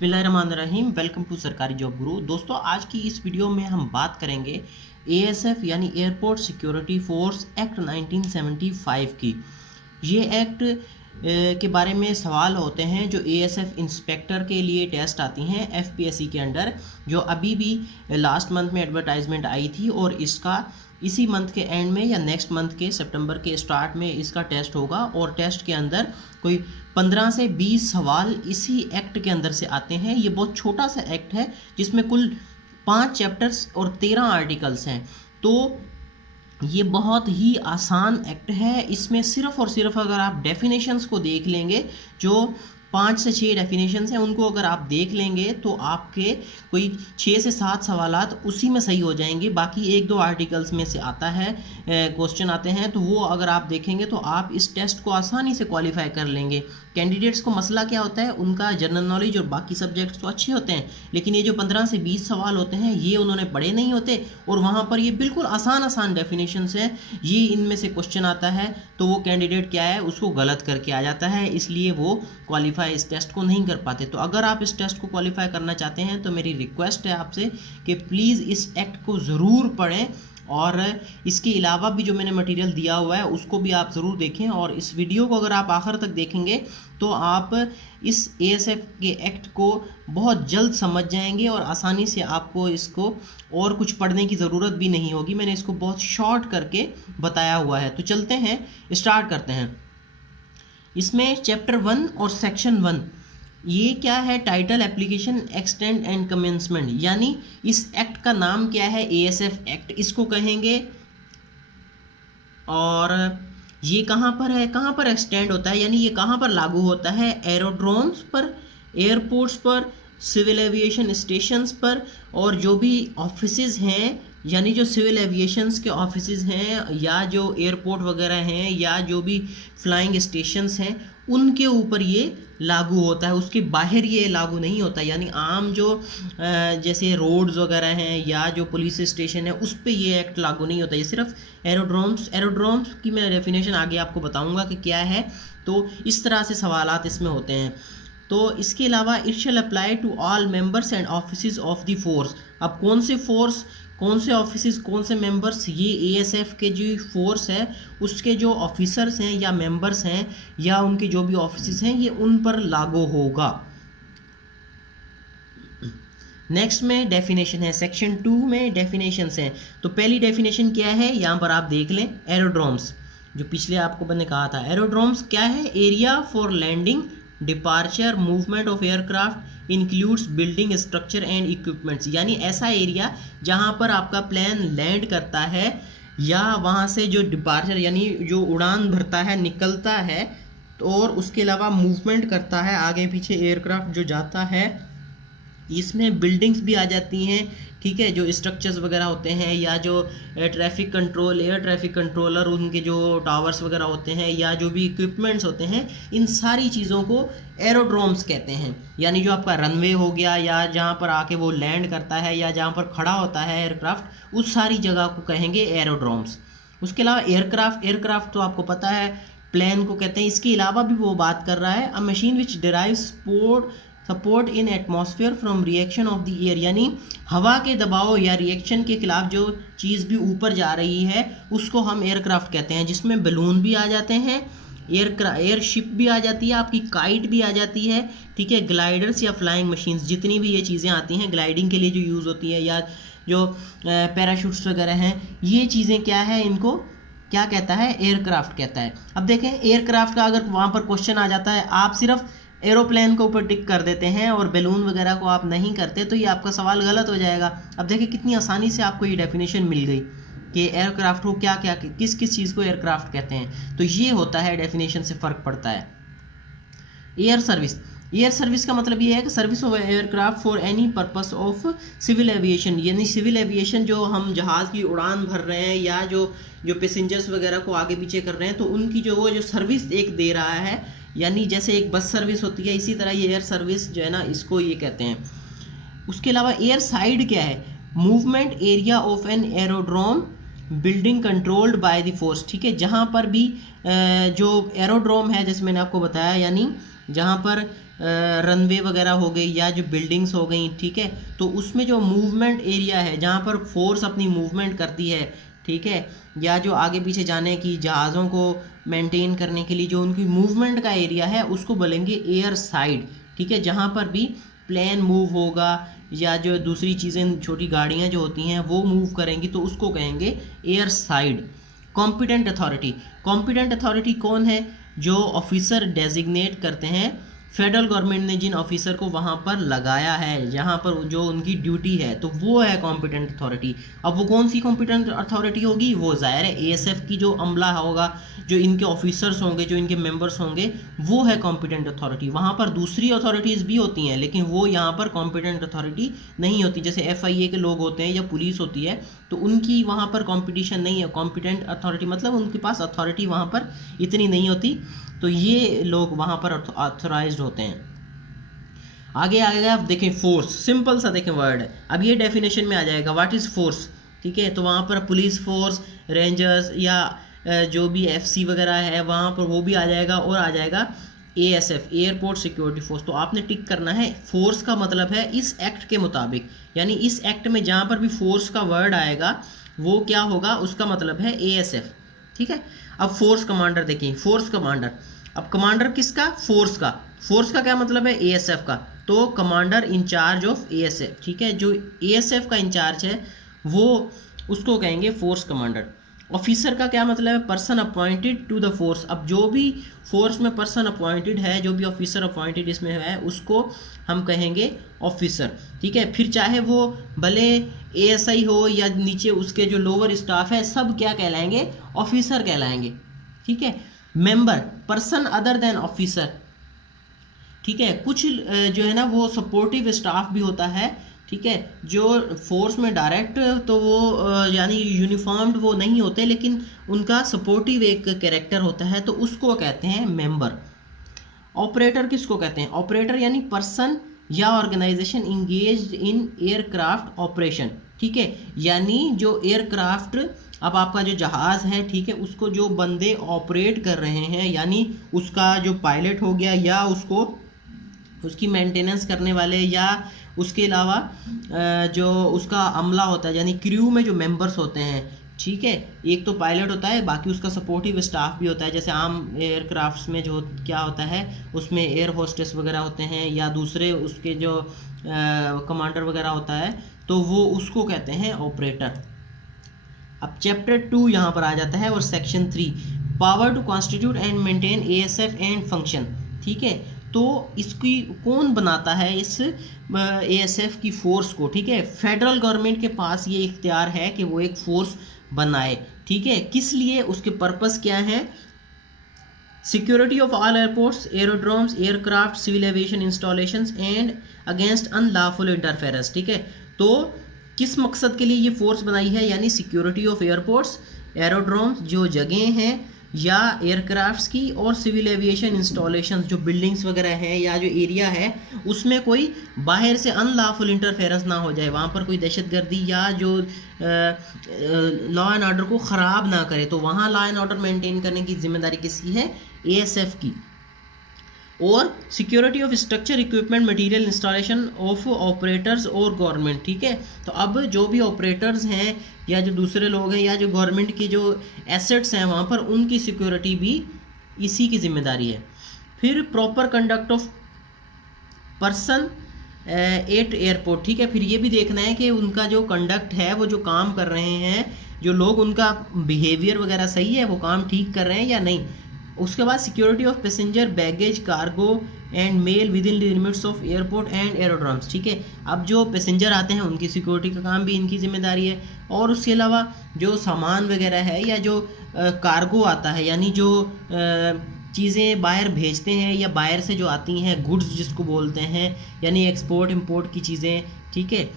बिस्मिल्लाहिर्रहमानिर्रहीम। Welcome to सरकारी job गुरु। दोस्तों, आज की इस वीडियो में हम बात करेंगे एएसएफ यानी एयरपोर्ट सिक्योरिटी फोर्स एक्ट 1975 की। ये एक्ट के बारे में सवाल होते हैं जो एएसएफ इंस्पेक्टर के लिए टेस्ट आती हैं एफपीएससी के अंडर, जो अभी भी लास्ट मंथ में एडवर्टाइजमेंट आई थी और इसका इसी मंथ के एंड में या नेक्स्ट मंथ के सितंबर के स्टार्ट में इसका टेस्ट होगा। और टेस्ट के अंदर कोई 15 से 20 सवाल इसी एक्ट के अंदर से आते हैं। ये बहुत छोटा सा एक्ट है जिसमें कुल 5 चैप्टर्स और 13 आर्टिकल्स हैं, तो ये बहुत ही आसान एक्ट है। इसमें सिर्फ और सिर्फ अगर आप डेफिनेशंस को देख लेंगे, जो 5 से 6 डेफिनेशंस हैं, उनको अगर आप देख लेंगे तो आपके कोई 6 से 7 सवालात उसी में सही हो जाएंगे। बाकी 1-2 आर्टिकल्स में से आता है क्वेश्चन आते हैं, तो वो अगर आप देखेंगे तो आप इस टेस्ट को आसानी से क्वालिफाई कर लेंगे। कैंडिडेट्स को मसला क्या होता है, उनका जनरल नॉलेज और बाकी सब्जेक्ट्स तो अच्छे होते हैं, लेकिन ये जो 15 से 20 सवाल होते हैं ये उन्होंने पढ़े नहीं होते, और वहाँ पर ये बिल्कुल आसान डेफिनेशंस हैं, ये इनमें से क्वेश्चन आता है तो वो कैंडिडेट क्या है, उसको गलत करके आ जाता है, इसलिए वो क्वालिफाई इस टेस्ट को नहीं कर पाते। तो अगर आप इस टेस्ट को क्वालिफाई करना चाहते हैं तो मेरी रिक्वेस्ट है आपसे कि प्लीज़ इस एक्ट को ज़रूर पढ़ें, और इसके अलावा भी जो मैंने मटेरियल दिया हुआ है उसको भी आप ज़रूर देखें। और इस वीडियो को अगर आप आखिर तक देखेंगे तो आप इस एएसएफ के एक्ट को बहुत जल्द समझ जाएंगे और आसानी से आपको इसको और कुछ पढ़ने की ज़रूरत भी नहीं होगी। मैंने इसको बहुत शॉर्ट करके बताया हुआ है। तो चलते हैं, स्टार्ट करते हैं। इसमें चैप्टर 1 और सेक्शन 1, ये क्या है, title, application, extend and commencement, यानी इस एक्ट का नाम क्या है, एएसएफ एक्ट इसको कहेंगे। और ये कहाँ पर है, कहाँ पर एक्सटेंड होता है, यानी ये कहाँ पर लागू होता है, एरोड्रोम्स पर, एयरपोर्ट्स पर, सिविल एविएशन स्टेशंस पर, और जो भी ऑफिसेज हैं, यानी जो सिविल एविएशंस के ऑफिसेज हैं या जो एयरपोर्ट वगैरह हैं या जो भी फ्लाइंग स्टेशंस हैं, उनके ऊपर ये लागू होता है। उसके बाहर ये लागू नहीं होता, यानी आम जो जैसे रोड्स वगैरह हैं या जो पुलिस स्टेशन है उस पे ये एक्ट लागू नहीं होता। ये सिर्फ एरोड्रोम्स की मैं डेफिनेशन आगे आपको बताऊंगा कि क्या है। तो इस तरह से सवालात इसमें होते हैं। तो इसके अलावा it shall apply to all members and offices of the force. अब कौन से फोर्स, कौन से ऑफिसेज, कौन से मेंबर्स, ये एएसएफ के जो फोर्स है उसके जो ऑफिसर्स हैं या मेंबर्स हैं या उनके जो भी ऑफिसेज हैं, ये उन पर लागू होगा। नेक्स्ट में डेफिनेशन है, सेक्शन 2 में डेफिनेशंस हैं। तो पहली डेफिनेशन क्या है, यहाँ पर आप देख लें, एरोड्रोम्स, जो पिछले आपको मैंने कहा था। एरोड्रोम्स क्या है, area for landing, departure, movement of aircraft, includes building, structure and equipments, यानी ऐसा एरिया जहां पर आपका प्लेन लैंड करता है या वहां से जो डिपार्चर यानी जो उड़ान भरता है, निकलता है, और उसके अलावा मूवमेंट करता है, आगे पीछे एयरक्राफ्ट जो जाता है, इसमें बिल्डिंग्स भी आ जाती हैं, ठीक है, जो स्ट्रक्चर्स वगैरह होते हैं, या जो traffic control, air traffic controller, उनके जो टावर्स वगैरह होते हैं, या जो भी इक्विपमेंट्स होते हैं, इन सारी चीज़ों को एरोड्रोम्स कहते हैं। यानी जो आपका रनवे हो गया या जहाँ पर आके वो लैंड करता है या जहाँ पर खड़ा होता है एयरक्राफ्ट, उस सारी जगह को कहेंगे एरोड्रोम्स। उसके अलावा एयरक्राफ्ट तो आपको पता है प्लेन को कहते हैं। इसके अलावा भी वो बात कर रहा है, अ machine which derives support in atmosphere from reaction of the air, यानी हवा के दबाव या रिएक्शन के खिलाफ जो चीज़ भी ऊपर जा रही है उसको हम एयरक्राफ्ट कहते हैं, जिसमें बलून भी आ जाते हैं, एयरशिप भी आ जाती है, आपकी काइट भी आ जाती है, ठीक है, ग्लाइडर्स या फ्लाइंग मशीन्स, जितनी भी ये चीज़ें आती हैं ग्लाइडिंग के लिए जो यूज़ होती है, या जो पैराशूट्स वगैरह हैं, ये चीज़ें क्या है, इनको क्या कहता है, एयरक्राफ्ट कहता है। अब देखें, एयरक्राफ्ट का अगर वहाँ पर क्वेश्चन आ जाता है, आप सिर्फ एरोप्लेन को ऊपर टिक कर देते हैं और बैलून वगैरह को आप नहीं करते, तो ये आपका सवाल गलत हो जाएगा। अब देखिए कितनी आसानी से आपको ये डेफिनेशन मिल गई कि एयरक्राफ्ट को क्या क्या, किस किस चीज़ को एयरक्राफ्ट कहते हैं। तो ये होता है, डेफिनेशन से फ़र्क पड़ता है। एयर सर्विस का मतलब ये है कि service of aircraft for any purpose of civil aviation, यानी सिविल एविएशन, जो हम जहाज़ की उड़ान भर रहे हैं या जो पैसेंजर्स वगैरह को आगे पीछे कर रहे हैं, तो उनकी जो सर्विस एक दे रहा है, यानी जैसे एक बस सर्विस होती है, इसी तरह ये एयर सर्विस जो है ना, इसको ये कहते हैं। उसके अलावा एयर साइड क्या है, movement area of an aerodrome, building controlled by the force, ठीक है, जहाँ पर भी जो एरोड्रोम है, जैसे मैंने आपको बताया, यानी जहाँ पर रनवे वगैरह हो गई या जो बिल्डिंग्स हो गई, ठीक है, तो उसमें जो मूवमेंट एरिया है जहाँ पर फोर्स अपनी मूवमेंट करती है, ठीक है, या जो आगे पीछे जाने की जहाज़ों को मेंटेन करने के लिए जो उनकी मूवमेंट का एरिया है उसको बोलेंगे एयर साइड, ठीक है, जहाँ पर भी प्लेन मूव होगा या जो दूसरी चीज़ें छोटी गाड़ियाँ जो होती हैं वो मूव करेंगी तो उसको कहेंगे air side. Competent authority, competent authority कौन है? जो ऑफिसर डेजिग्नेट करते हैं, फेडरल गवर्नमेंट ने जिन ऑफिसर को वहाँ पर लगाया है, जहाँ पर जो उनकी ड्यूटी है, तो वो है कॉम्पिटेंट अथॉरिटी। अब वो कौन सी कॉम्पिटेंट अथॉरिटी होगी? वो ज़ाहिर है एएसएफ की जो अमला होगा, जो इनके ऑफिसर्स होंगे, जो इनके मेंबर्स होंगे, वो है कॉम्पिटेंट अथॉरिटी। वहाँ पर दूसरी अथॉरिटीज़ भी होती हैं लेकिन वो यहाँ पर कॉम्पिटेंट अथॉरिटी नहीं होती। जैसे एफआईए के लोग होते हैं या पुलिस होती है तो उनकी वहाँ पर कॉम्पिटिशन नहीं है। कॉम्पिटेंट अथॉरिटी मतलब उनके पास अथॉरिटी वहाँ पर इतनी नहीं होती, तो ये लोग वहाँ पर ऑथराइज्ड होते हैं। आगे आएगा, आप देखें फोर्स, सिंपल सा देखें वर्ड है। अब ये डेफिनेशन में आ जाएगा व्हाट इज़ फोर्स, ठीक है, तो वहाँ पर पुलिस फोर्स, रेंजर्स या जो भी एफसी वगैरह है वहाँ पर वो भी आ जाएगा, और आ जाएगा एएसएफ, एयरपोर्ट सिक्योरिटी फोर्स। तो आपने टिक करना है, फोर्स का मतलब है इस एक्ट के मुताबिक, यानी इस एक्ट में जहाँ पर भी फोर्स का वर्ड आएगा वो क्या होगा, उसका मतलब है एएसएफ, ठीक है। अब फोर्स कमांडर देखिए, फोर्स कमांडर, अब कमांडर किसका? फोर्स का। फोर्स का क्या मतलब है? एएसएफ का। तो कमांडर इंचार्ज ऑफ एएसएफ, ठीक है, जो एएसएफ का इंचार्ज है वो उसको कहेंगे फोर्स कमांडर। ऑफिसर का क्या मतलब है? Person appointed to the force. अब जो भी फोर्स में पर्सन अपॉइंटेड है, जो भी ऑफिसर अपॉइंटेड इसमें है, उसको हम कहेंगे ऑफिसर, ठीक है। फिर चाहे वो भले एएसआई हो या नीचे उसके जो लोअर स्टाफ है, सब क्या कहलाएंगे? ऑफिसर कहलाएंगे, ठीक है। Member, person other than officer, ठीक है। कुछ जो है ना वो सपोर्टिव स्टाफ भी होता है, ठीक है, जो फोर्स में डायरेक्ट तो वो यानी यूनिफॉर्म्ड वो नहीं होते लेकिन उनका सपोर्टिव एक कैरेक्टर होता है, तो उसको कहते हैं मेंबर। ऑपरेटर किसको कहते हैं? ऑपरेटर यानी पर्सन या organisation engaged in aircraft operation, ठीक है, यानी जो एयरक्राफ्ट, अब आपका जो जहाज़ है, ठीक है, उसको जो बंदे ऑपरेट कर रहे हैं, यानी उसका जो पायलट हो गया या उसको उसकी मेंटेनेंस करने वाले, या उसके अलावा जो उसका अमला होता है यानी क्रू में जो मेंबर्स होते हैं, ठीक है, एक तो पायलट होता है, बाकी उसका सपोर्टिव स्टाफ भी होता है। जैसे आम एयरक्राफ्ट्स में जो क्या होता है उसमें एयर होस्टेस वगैरह होते हैं या दूसरे उसके जो कमांडर वगैरह होता है, तो वो उसको कहते हैं ऑपरेटर। अब चैप्टर 2 यहाँ पर आ जाता है और section 3, power to constitute and maintain ASF and function, ठीक है। तो इसकी कौन बनाता है इस एएसएफ की फोर्स को, ठीक है, फेडरल गवर्नमेंट के पास ये इख्तियार है कि वो एक फोर्स बनाए, ठीक है। किस लिए? उसके पर्पस क्या है? Security of all airports, aerodromes, aircraft, civil aviation installations and against unlawful interference, ठीक है। तो किस मकसद के लिए ये फोर्स बनाई है? यानी सिक्योरिटी ऑफ एयरपोर्ट्स, एरोड्रोम्स जो जगह हैं या एयरक्राफ्ट्स की, और सिविल एविएशन इंस्टॉलेशंस जो बिल्डिंग्स वगैरह हैं या जो एरिया है उसमें कोई बाहर से अनलॉफुल इंटरफेरेंस ना हो जाए, वहाँ पर कोई दहशतगर्दी या जो लॉ एंड ऑर्डर को ख़राब ना करे, तो वहाँ लॉ एंड ऑर्डर मेंटेन करने की जिम्मेदारी किसकी है? एएसएफ की। और security of structure, equipment, material, installation of operators और गवर्नमेंट, ठीक है। तो अब जो भी ऑपरेटर्स हैं या जो दूसरे लोग हैं या जो गवर्नमेंट की जो एसेट्स हैं वहाँ पर, उनकी सिक्योरिटी भी इसी की जिम्मेदारी है। फिर proper conduct of person at airport, ठीक है। फिर ये भी देखना है कि उनका जो कंडक्ट है, वो जो काम कर रहे हैं जो लोग, उनका बिहेवियर वगैरह सही है, वो काम ठीक कर रहे हैं या नहीं। उसके बाद security of passenger, baggage, cargo and mail with in the limits of airport and एरोड्रम्स, ठीक है। अब जो पैसेंजर आते हैं उनकी सिक्योरिटी का काम भी इनकी जिम्मेदारी है, और उसके अलावा जो सामान वगैरह है या जो कार्गो आता है, यानी जो चीज़ें बाहर भेजते हैं या बाहर से जो आती हैं, गुड्स जिसको बोलते हैं, यानी एक्सपोर्ट इंपोर्ट की चीज़ें, ठीक है,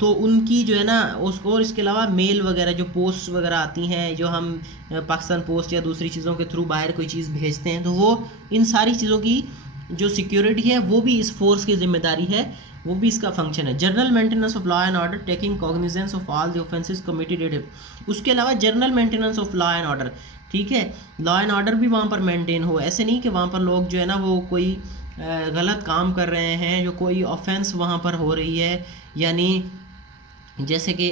तो उनकी जो है ना उसको, और इसके अलावा मेल वगैरह जो पोस्ट वगैरह आती हैं, जो हम पाकिस्तान पोस्ट या दूसरी चीज़ों के थ्रू बाहर कोई चीज़ भेजते हैं, तो वो इन सारी चीज़ों की जो सिक्योरिटी है वो भी इस फोर्स की जिम्मेदारी है, वो भी इसका फंक्शन है। General maintenance of law and order, taking cognizance of all the offences committed. उसके अलावा general maintenance of law and order, ठीक है, लॉ एंड ऑर्डर भी वहाँ पर मेंटेन हो। ऐसे नहीं कि वहाँ पर लोग जो है ना वो कोई गलत काम कर रहे हैं, जो कोई ऑफेंस वहाँ पर हो रही है, यानी जैसे कि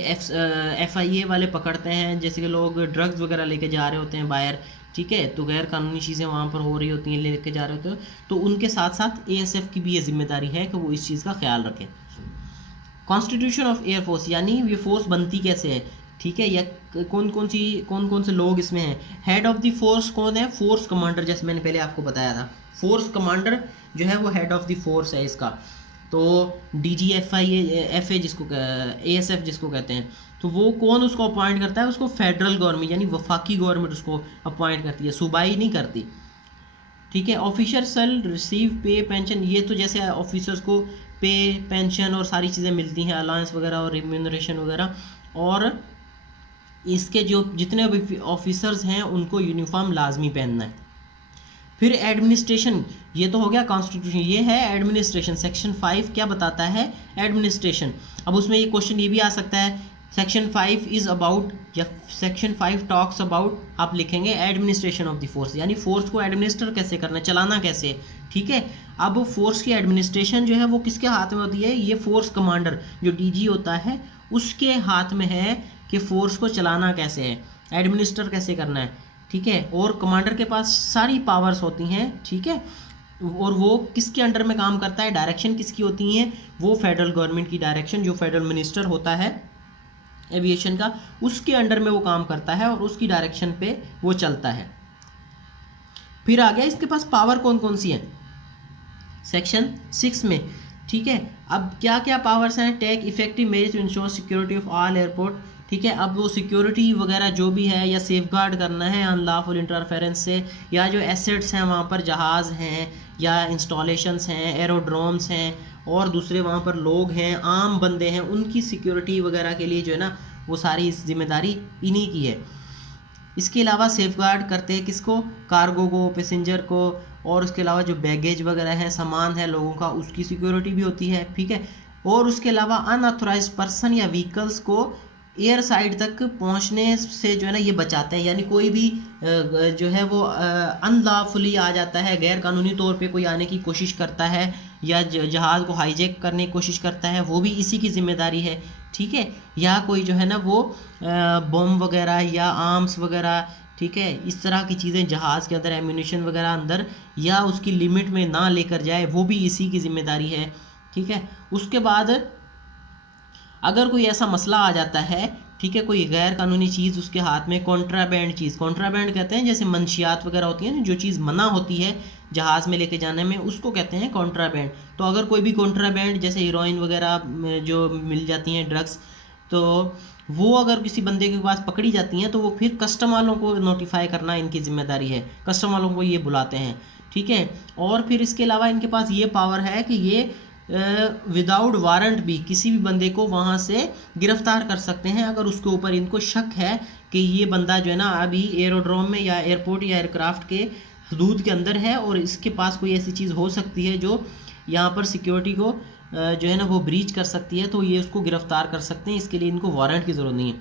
FIA वाले पकड़ते हैं, जैसे कि लोग ड्रग्स वगैरह लेके जा रहे होते हैं बाहर, ठीक है, तो गैर कानूनी चीज़ें वहाँ पर हो रही होती हैं, लेके जा रहे होते हैं, तो उनके साथ साथ ASF की भी ये जिम्मेदारी है कि वो इस चीज़ का ख्याल रखें। कॉन्स्टिट्यूशन ऑफ एयरफोर्स, यानी ये फोर्स बनती कैसे है, ठीक है, या कौन कौन से लोग इसमें हैं। हेड ऑफ द फोर्स कौन है, फोर्स कमांडर, जैसे मैंने पहले आपको बताया था, फोर्स कमांडर जो है वो हेड ऑफ द फोर्स है इसका। तो DGFA जिसको ASF जिसको कहते हैं, तो वो कौन उसको अपॉइंट करता है, उसको फेडरल गवर्नमेंट यानी वफाकी गवर्नमेंट उसको अपॉइंट करती है, सूबाई नहीं करती, ठीक है। ऑफिसर सेल रिसीव पे पेंशन, ये तो जैसे ऑफिसर्स को पे पेंशन और सारी चीज़ें मिलती हैं, अलाउंस वगैरह और रिम्यूनरेशन वगैरह, और इसके जो जितने भी ऑफिसर्स हैं उनको यूनिफॉर्म लाजमी पहनना है। फिर एडमिनिस्ट्रेशन, ये तो हो गया कॉन्स्टिट्यूशन, ये है एडमिनिस्ट्रेशन। सेक्शन 5 क्या बताता है, एडमिनिस्ट्रेशन। अब उसमें ये क्वेश्चन ये भी आ सकता है, सेक्शन 5 इज़ अबाउट, या सेक्शन 5 टॉक्स अबाउट, आप लिखेंगे एडमिनिस्ट्रेशन ऑफ द फोर्स, यानी फोर्स को एडमिनिस्टर कैसे करना है, चलाना कैसे है, ठीक है। अब फोर्स की एडमिनिस्ट्रेशन जो है वो किसके हाथ में होती है, ये फोर्स कमांडर जो DG होता है उसके हाथ में है कि फोर्स को चलाना कैसे है, एडमिनिस्टर कैसे करना है, ठीक है। और कमांडर के पास सारी पावर्स होती हैं, ठीक है, और वो किसके अंडर में काम करता है, डायरेक्शन किसकी होती हैं, वो फेडरल गवर्नमेंट की डायरेक्शन, जो फेडरल मिनिस्टर होता है एविएशन का, उसके अंडर में वो काम करता है और उसकी डायरेक्शन पे वो चलता है। फिर आ गया इसके पास पावर कौन कौन सी है, सेक्शन 6 में, ठीक है। अब क्या क्या पावर्स हैं, take effective measures to ensure security of all airport, ठीक है। अब वो सिक्योरिटी वगैरह जो भी है, या सेफ गार्ड करना है अनलॉफुल इंटरफेरेंस से, या जो एसेट्स हैं वहाँ पर, जहाज़ हैं या इंस्टॉलेशंस हैं, एरोड्रोम्स हैं, और दूसरे वहाँ पर लोग हैं, आम बंदे हैं, उनकी सिक्योरिटी वगैरह के लिए जो है ना वो सारी जिम्मेदारी इन्हीं की है। इसके अलावा सेफ गार्ड करते हैं किसको, कार्गो को, पैसेंजर को, और उसके अलावा जो बैगेज वगैरह है, सामान है लोगों का, उसकी सिक्योरिटी भी होती है, ठीक है। और उसके अलावा अनऑथोराइज्ड पर्सन या व्हीकल्स को एयर साइड तक पहुंचने से जो है ना ये बचाते हैं, यानी कोई भी जो है वो अनलॉफुली आ जाता है, गैर कानूनी तौर पे कोई आने की कोशिश करता है, या जहाज़ को हाईजैक करने की कोशिश करता है, वो भी इसी की जिम्मेदारी है, ठीक है। या कोई जो है ना वो बम वगैरह या आर्म्स वगैरह, ठीक है, इस तरह की चीज़ें जहाज़ के अंदर, एम्यूनिशन वगैरह अंदर या उसकी लिमिट में ना लेकर जाए, वो भी इसी की जिम्मेदारी है, ठीक है। उसके बाद अगर कोई ऐसा मसला आ जाता है, ठीक है, कोई गैर कानूनी चीज़ उसके हाथ में, कॉन्ट्राबैंड चीज़, कॉन्ट्राबैंड कहते हैं जैसे मंशियात वगैरह होती है ना, जो चीज़ मना होती है जहाज़ में लेके जाने में, उसको कहते हैं कॉन्ट्राबैंड। तो अगर कोई भी कॉन्ट्राबैंड जैसे हीरोइन वगैरह जो मिल जाती हैं, ड्रग्स, तो वो अगर किसी बंदे के पास पकड़ी जाती हैं तो वो फिर कस्टम वालों को नोटिफाई करना इनकी जिम्मेदारी है, कस्टम वालों को ये बुलाते हैं, ठीक है। और फिर इसके अलावा इनके पास ये पावर है कि ये विदाउट वारंट भी किसी भी बंदे को वहाँ से गिरफ्तार कर सकते हैं, अगर उसके ऊपर इनको शक है कि ये बंदा जो है ना अभी एरोड्रोम में या एयरपोर्ट या एयरक्राफ्ट के हदूद के अंदर है, और इसके पास कोई ऐसी चीज़ हो सकती है जो यहाँ पर सिक्योरिटी को जो है ना वो ब्रीच कर सकती है, तो ये उसको गिरफ्तार कर सकते हैं, इसके लिए इनको वारंट की ज़रूरत नहीं है।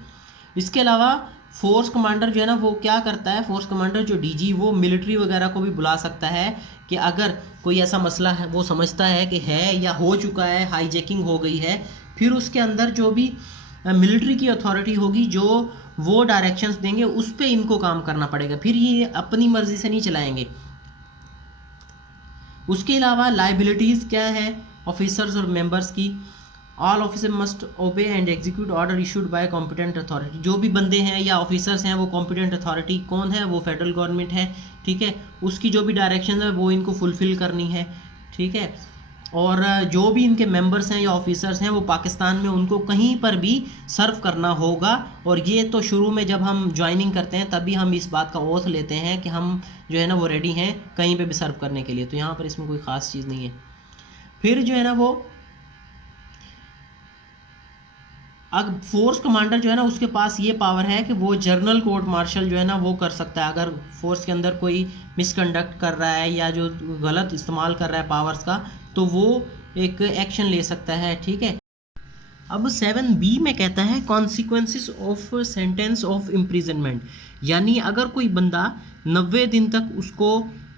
इसके अलावा फोर्स कमांडर जो है ना वो क्या करता है, फोर्स कमांडर जो DG, वो मिलिट्री वगैरह को भी बुला सकता है कि अगर कोई ऐसा मसला है वो समझता है कि है या हो चुका है, हाईजैकिंग हो गई है, फिर उसके अंदर जो भी मिलिट्री की अथॉरिटी होगी जो वो डायरेक्शंस देंगे उस पर इनको काम करना पड़ेगा, फिर ये अपनी मर्जी से नहीं चलाएंगे। उसके अलावा लाइबिलिटीज़ क्या है ऑफिसर्स और मेंबर्स की, ऑल ऑफिसर मस्ट ओबे and execute order issued by competent authority, जो भी बंदे हैं या ऑफिसर्स हैं वो कॉम्पिटेंट अथॉरिटी कौन है, वो फेडरल गवर्नमेंट है, ठीक है, उसकी जो भी डायरेक्शन है वो इनको फुलफिल करनी है, ठीक है। और जो भी इनके मेंबर्स हैं या ऑफिसर्स हैं वो पाकिस्तान में उनको कहीं पर भी सर्व करना होगा, और ये तो शुरू में जब हम ज्वाइनिंग करते हैं तभी हम इस बात का ओथ लेते हैं कि हम जो है ना वो रेडी हैं कहीं पे भी सर्व करने के लिए, तो यहाँ पर इसमें कोई ख़ास चीज़ नहीं है। फिर जो है ना वो अब फोर्स कमांडर जो है ना उसके पास ये पावर है कि वो जनरल कोर्ट मार्शल जो है ना वो कर सकता है, अगर फोर्स के अंदर कोई मिसकंडक्ट कर रहा है या जो गलत इस्तेमाल कर रहा है पावर्स का, तो वो एक एक्शन ले सकता है, ठीक है। अब 7B में कहता है consequences of sentence of imprisonment, यानी अगर कोई बंदा 90 दिन तक उसको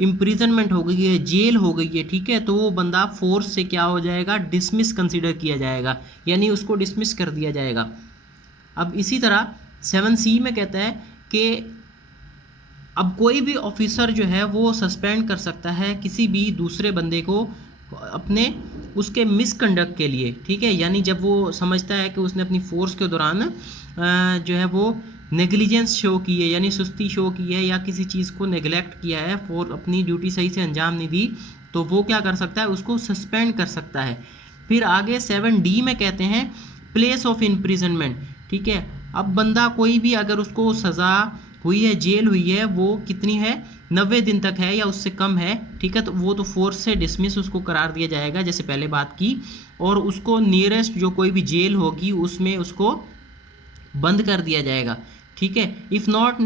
इम्प्रिजनमेंट हो गई है, जेल हो गई है, ठीक है, तो वो बंदा फोर्स से क्या हो जाएगा, डिसमिस कंसिडर किया जाएगा, यानी उसको डिसमिस कर दिया जाएगा। अब इसी तरह 7C में कहता है कि अब कोई भी ऑफिसर जो है वो सस्पेंड कर सकता है किसी भी दूसरे बंदे को अपने उसके मिसकंडक्ट के लिए, ठीक है, यानी जब वो समझता है कि उसने अपनी फोर्स के दौरान जो है वो नेग्लिजेंस शो की है, यानी सुस्ती शो की है, या किसी चीज़ को नेग्लेक्ट किया है, फॉर अपनी ड्यूटी सही से अंजाम नहीं दी, तो वो क्या कर सकता है, उसको सस्पेंड कर सकता है। फिर आगे 7D में कहते हैं प्लेस ऑफ इम्प्रिजनमेंट, ठीक है। अब बंदा कोई भी अगर उसको सज़ा हुई है, जेल हुई है, वो कितनी है, 90 दिन तक है या उससे कम है, ठीक है, तो वो तो फोर्स से डिसमिस उसको करार दिया जाएगा जैसे पहले बात की, और उसको नियरेस्ट जो कोई भी जेल होगी उसमें उसको बंद कर दिया जाएगा, ठीक है। If not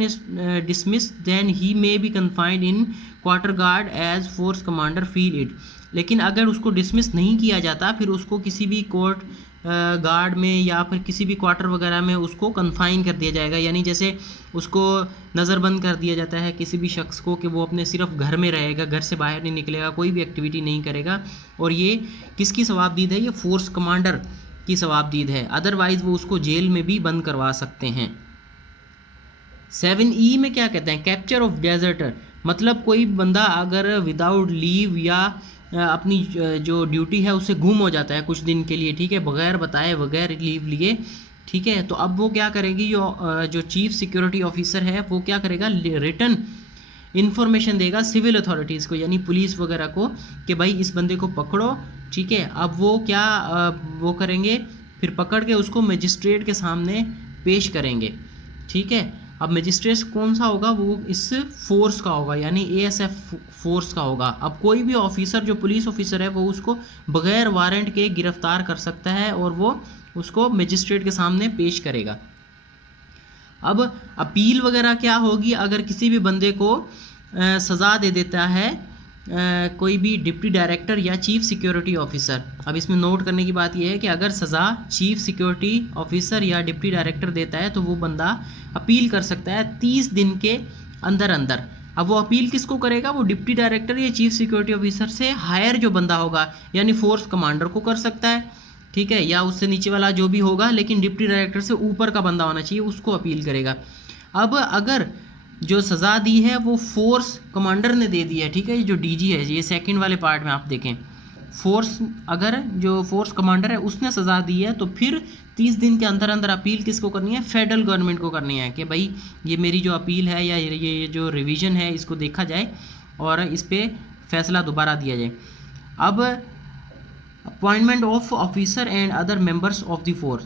dismiss then he may be confined in quarter guard as force commander feel it, लेकिन अगर उसको डिसमिस नहीं किया जाता फिर उसको किसी भी कोर्ट गार्ड में या फिर किसी भी क्वार्टर वगैरह में उसको कन्फाइन कर दिया जाएगा, यानी जैसे उसको नज़रबंद कर दिया जाता है किसी भी शख्स को कि वो अपने सिर्फ घर में रहेगा, घर से बाहर नहीं निकलेगा, कोई भी एक्टिविटी नहीं करेगा, और ये किसकी सवाबदीद है, ये फोर्स कमांडर की सवाबदीद है, अदरवाइज़ वो उसको जेल में भी बंद करवा सकते हैं। 7E में क्या कहते हैं, कैप्चर ऑफ डेजर्टर, मतलब कोई बंदा अगर विदाउट लीव या अपनी जो ड्यूटी है उससे गुम हो जाता है कुछ दिन के लिए, ठीक है, बगैर बताए बगैर लीव लिए, ठीक है, तो अब वो क्या करेगी, जो चीफ सिक्योरिटी ऑफिसर है वो क्या करेगा, रिटन इन्फॉर्मेशन देगा सिविल अथॉरिटीज़ को, यानी पुलिस वगैरह को, कि भाई इस बंदे को पकड़ो, ठीक है। अब वो क्या वो करेंगे, फिर पकड़ के उसको मजिस्ट्रेट के सामने पेश करेंगे, ठीक है। अब मजिस्ट्रेट कौन सा होगा, वो इस फोर्स का होगा, यानी ASF फोर्स का होगा। अब कोई भी ऑफिसर जो पुलिस ऑफिसर है वो उसको बगैर वारंट के गिरफ्तार कर सकता है और वो उसको मजिस्ट्रेट के सामने पेश करेगा। अब अपील वगैरह क्या होगी, अगर किसी भी बंदे को सज़ा दे देता है कोई भी डिप्टी डायरेक्टर या चीफ सिक्योरिटी ऑफिसर। अब इसमें नोट करने की बात यह है कि अगर सज़ा चीफ सिक्योरिटी ऑफिसर या डिप्टी डायरेक्टर देता है तो वो बंदा अपील कर सकता है 30 दिन के अंदर अंदर। अब वो अपील किसको करेगा, वो डिप्टी डायरेक्टर या चीफ सिक्योरिटी ऑफिसर से हायर जो बंदा होगा, यानी फोर्स कमांडर को कर सकता है, ठीक है, या उससे नीचे वाला जो भी होगा, लेकिन डिप्टी डायरेक्टर से ऊपर का बंदा होना चाहिए, उसको अपील करेगा। अब अगर जो सज़ा दी है वो फोर्स कमांडर ने दे दी है, ठीक है, ये जो DG है, ये सेकंड वाले पार्ट में आप देखें, फोर्स अगर जो फोर्स कमांडर है उसने सज़ा दी है तो फिर 30 दिन के अंदर अंदर अपील किसको करनी है, फेडरल गवर्नमेंट को करनी है कि भाई ये मेरी जो अपील है या ये जो रिवीजन है इसको देखा जाए और इस पर फैसला दोबारा दिया जाए। अब appointment of officer and other members of the force,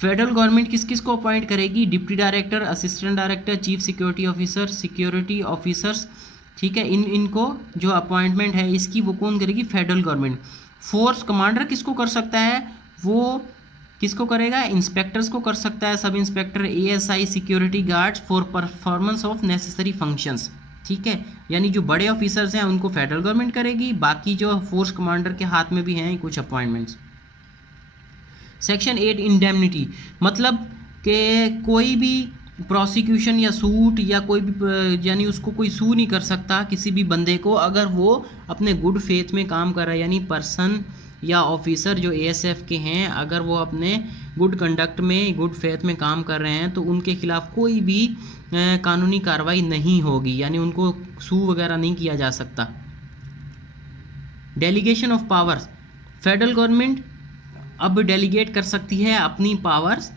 federal government किस किस को अपॉइंट करेगी, deputy director, assistant director, chief security officer, security officers, ठीक है, इनको जो अपॉइंटमेंट है इसकी वो कौन करेगी, फेडरल गवर्नमेंट। फोर्स कमांडर किसको कर सकता है, वो किसको करेगा, इंस्पेक्टर्स को कर सकता है, sub inspector, ASI, security guards for performance of necessary functions, ठीक है, यानी जो बड़े ऑफिसर्स हैं उनको फेडरल गवर्नमेंट करेगी, बाकी जो फोर्स कमांडर के हाथ में भी हैं कुछ अपॉइंटमेंट्स। सेक्शन 8 इंडेमनिटी, मतलब कि कोई भी प्रोसिक्यूशन या सूट या कोई भी, यानी उसको कोई सू नहीं कर सकता किसी भी बंदे को अगर वो अपने गुड फेथ में काम कर रहा है, यानी पर्सन या ऑफिसर जो ASF के हैं अगर वो अपने गुड कंडक्ट में, गुड फेथ में काम कर रहे हैं तो उनके खिलाफ कोई भी कानूनी कार्रवाई नहीं होगी, यानी उनको सू वगैरह नहीं किया जा सकता। Delegation of powers, federal government अब डेलीगेट कर सकती है अपनी पावर्स,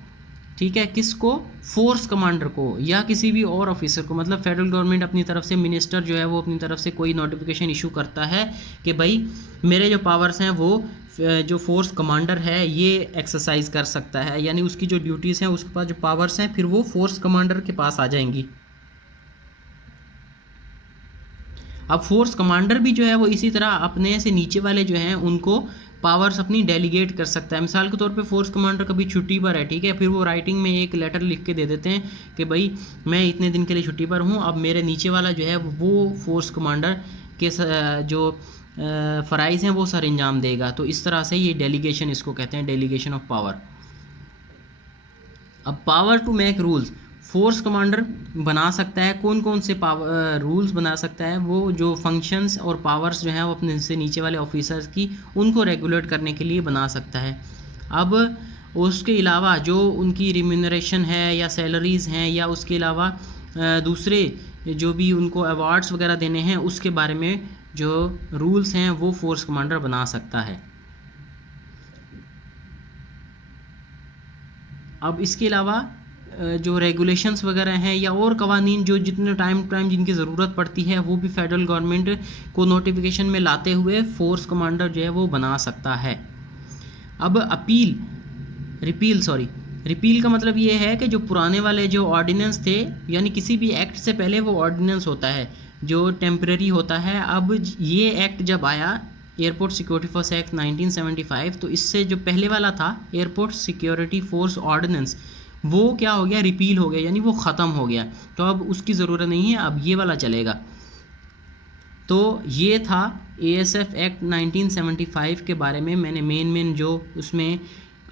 ठीक है, किसको, फोर्स कमांडर को या किसी भी और ऑफिसर को। मतलब फेडरल गवर्नमेंट अपनी तरफ से, मिनिस्टर जो है वो अपनी तरफ से कोई नोटिफिकेशन इशू करता है कि भाई मेरे जो पावर्स हैं वो जो फोर्स कमांडर है ये एक्सरसाइज कर सकता है, यानी उसकी जो ड्यूटीज़ हैं उसके पास जो पावर्स हैं फिर वो फोर्स कमांडर के पास आ जाएंगी। अब फोर्स कमांडर भी जो है वो इसी तरह अपने से नीचे वाले जो हैं उनको पावर्स अपनी डेलीगेट कर सकता है। मिसाल के तौर पे फोर्स कमांडर कभी छुट्टी पर है, ठीक है, फिर वो राइटिंग में एक लेटर लिख के दे देते हैं कि भाई मैं इतने दिन के लिए छुट्टी पर हूँ, अब मेरे नीचे वाला जो है वो फोर्स कमांडर के जो फ़राइज़ हैं वो सर अंजाम देगा। तो इस तरह से ये डेलीगेशन इसको कहते हैं, डेलीगेशन ऑफ पावर। अब power to make rules, force commander बना सकता है कौन कौन से पावर रूल्स बना सकता है, वो जो फंक्शंस और पावर्स जो हैं वो अपने से नीचे वाले ऑफिसर्स की उनको रेगुलेट करने के लिए बना सकता है। अब उसके अलावा जो उनकी रिम्यूनरेशन है या सैलरीज़ हैं या उसके अलावा दूसरे जो भी उनको अवार्ड्स वगैरह देने हैं उसके बारे में जो रूल्स हैं वो फोर्स कमांडर बना सकता है। अब इसके अलावा जो रेगुलेशंस वगैरह हैं या और कवानीन जो जितने टाइम जिनकी ज़रूरत पड़ती है वो भी फेडरल गवर्नमेंट को नोटिफिकेशन में लाते हुए फोर्स कमांडर जो है वो बना सकता है। अब रिपील का मतलब ये है कि जो पुराने वाले जो ऑर्डिनेंस थे, यानी किसी भी एक्ट से पहले वो ऑर्डिनेंस होता है जो टेम्परेरी होता है। अब ये एक्ट जब आया एयरपोर्ट सिक्योरिटी फोर्स एक्ट 1975, तो इससे जो पहले वाला था एयरपोर्ट सिक्योरिटी फोर्स ऑर्डिनेंस, वो क्या हो गया, रिपील हो गया, यानी वो ख़त्म हो गया। तो अब उसकी ज़रूरत नहीं है, अब ये वाला चलेगा। तो ये था ASF एक्ट 1975 के बारे में। मैंने मेन जो उसमें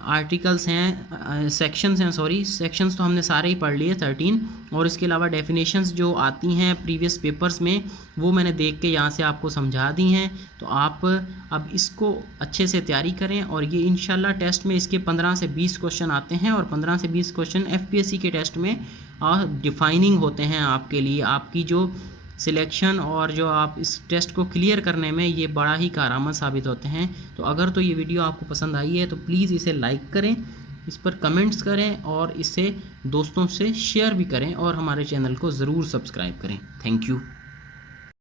आर्टिकल्स हैं, सेक्शंस तो हमने सारे ही पढ़ लिए 13, और इसके अलावा डेफिनेशंस जो आती हैं प्रीवियस पेपर्स में वो मैंने देख के यहाँ से आपको समझा दी हैं। तो आप अब इसको अच्छे से तैयारी करें, और ये इंशाल्लाह टेस्ट में इसके 15 से 20 क्वेश्चन आते हैं, और 15 से 20 क्वेश्चन FPSC के टेस्ट में डिफाइनिंग होते हैं आपके लिए। आपकी जो सिलेक्शन और जो आप इस टेस्ट को क्लियर करने में ये बड़ा ही कारआमद साबित होते हैं। तो अगर तो ये वीडियो आपको पसंद आई है तो प्लीज़ इसे लाइक करें, इस पर कमेंट्स करें और इसे दोस्तों से शेयर भी करें, और हमारे चैनल को ज़रूर सब्सक्राइब करें। Thank you.